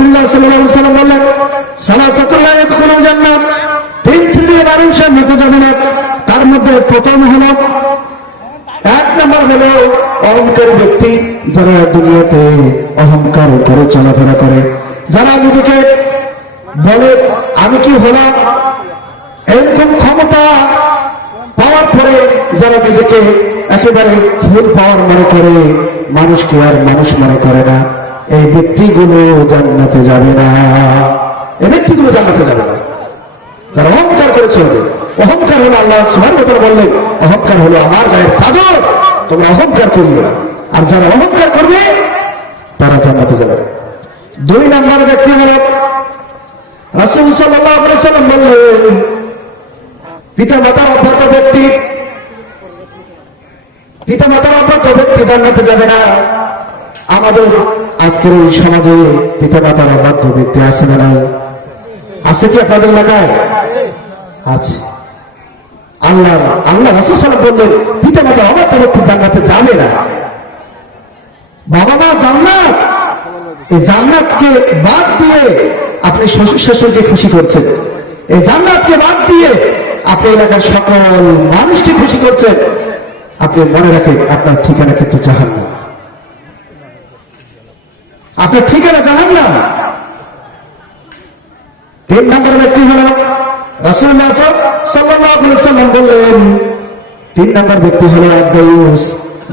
রাসূলুল্লাহ সাল্লাল্লাহু আলাইহি ওয়াসাল্লাম বললেন, সালাসাতুল লা ইয়াদখুলুল জান্নাহ, তিন শ্রেণীর মানুষ জান্নাতে যাবে না। তার মধ্যে প্রথম হলো, এক নম্বর হলো অহংকারী ব্যক্তি, যারা দুনিয়াতে অহংকার করে চলাফেরা করে, যারা নিজেকে বলে আমি কি হলাম, এরকম ক্ষমতা পাওয়ার পরে যারা নিজেকে একেবারে ফুল পাওয়ার মনে করে, মানুষকে আর মানুষ মনে করে না, এই ব্যক্তিগুলো জান্নাতে যাবে না। এই ব্যক্তিগুলো জান্নাতে যাবে না যারা অহংকার করে চলবে। অহংকার হলো, আল্লাহ সুবহানাহু ওয়া তাআলা বললেন, অহংকার হলো আমার গায়ের চাদর, তোমরা অহংকার করিও না। আর যারা অহংকার করবে তারা জান্নাতে যাবে না। দুই নম্বর ব্যক্তি হলো, রাসূল সাল্লাল্লাহু আলাইহি ওয়াসাল্লাম বললেন, পিতা মাতার অজ্ঞাত ব্যক্তি, পিতা মাতার অজ্ঞাত ব্যক্তি জান্নাতে যাবে না। আমাদের আজকের এই সমাজে পিতা মাতার অজ্ঞাত ব্যক্তি আছে না নাই? আছে কি আপনাদের এলাকায়? আছে। আল্লাহ রাসূল সাল্লাল্লাহু আলাইহি ওয়াসাল্লাম বললেন, পিতা মাতার অজ্ঞাত ব্যক্তি জান্নাতে যাবে না। বাবা মা জান্নাত, এই জান্নাতকে বাদ দিয়ে আপনি শ্বশুর শাশুড়িকে খুশি করছেন, এই জান্নাতকে বাদ দিয়ে আপনি এলাকার সকল মানুষকে খুশি করছেন। আপনি মনে রাখেন, আপনার ঠিকানা কিন্তু জাহান্নাম, আপনার ঠিকানা জাহান্নাম। তিন নম্বর ব্যক্তি হল, রাসূলুল্লাহ সাল্লাল্লাহু আলাইহি ওয়াসাল্লাম বললেন, তিন নম্বর ব্যক্তি হল আদ-দায়ুস,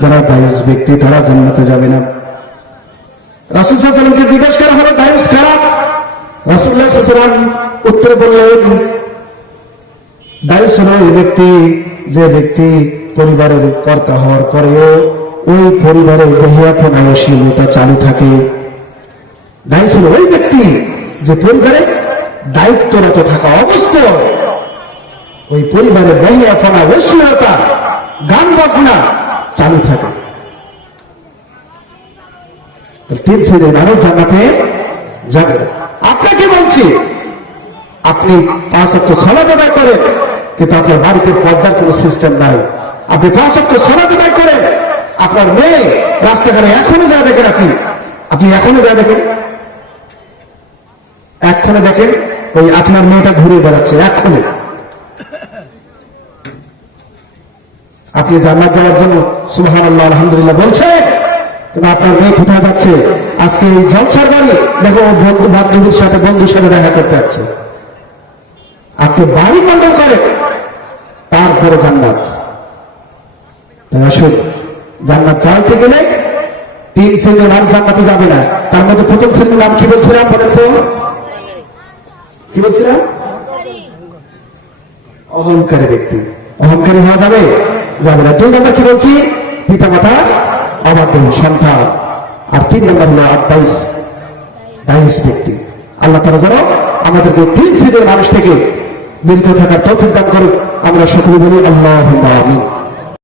যারা দায়ুস ব্যক্তি তারা জান্নাতে যাবে না। রাসূল সাল্লাল্লাহু আলাইহি ওয়াসাল্লামকে জিজ্ঞাসা করা হলো, দায়ুস কারা? রাসূলুল্লাহ সাল্লাল্লাহু আলাইহি ওয়াসাল্লাম উত্তরে বললেন, দায়ুস হলো এই ব্যক্তি, যে ব্যক্তি পরিবারের কর্তা হওয়ার পরেও ওই পরিবারের বেহিয়াপনা অশ্লীলতা চালু থাকে। দায়ুস হলো ওই ব্যক্তি যে পরিবারে দায়িত্বরত থাকা অবস্থায় ওই পরিবারের বেহিয়াপনা অশ্লীলতা গান বাজনা চালু থাকে। তিন শ্রেণীর মানুষ জান্নাতে যাবে। আপনাকে বলছি, আপনি 5 ওয়াক্ত সালাত আদায় করেন, কিন্তু আপনার বাড়িতে পর্দার কোন সিস্টেম নাই। আপনি 5 ওয়াক্ত সালাত আদায় করেন, আপনার মেয়ে রাস্তাঘাটে এখনো যা দেখেন, আপনি এখনো যা দেখেন, এক্ষণে দেখেন ওই আপনার মেয়েটা ঘুরে বেড়াচ্ছে এক্ষণে। আপনি জান্নাত যাওয়ার জন্য সুবহানাল্লাহ আলহামদুলিল্লাহ বলছেন, কিন্তু আপনার মেয়ে কোথায় যাচ্ছে? আজকে এই জলসার বাড়ি দেখো, বন্ধু বান্ধবীর সাথে, বন্ধুর সাথে দেখা করতে যাচ্ছে। আপনি বাড়ি কন্ট্রোল করেন, তারপরে জান্নাত। তাই আসুন, জান্নাত চাইতে গেলে তিন শ্রেণীর মানুষ জান্নাতে যাবে না। তার মধ্যে প্রথম শ্রেণীর নাম কি বলছিলাম? বলেন তো, কি বলছিলাম? অহংকারী ব্যক্তি। অহংকারী হওয়া যাবে যাবে না। 2 নম্বর কি বলছি? পিতা মাতা অবাধ্য সন্তান। আর 3 নম্বর হলো আদ-দায়ুস, দায়ুস ব্যক্তি। আল্লাহ তাআলা যেন আমাদেরকে 3 শ্রেণীর মানুষ থেকে বিরত থাকার তৌফিক দান করুন। আমরা সকলে বলি আল্লাহুম্মা আমিন।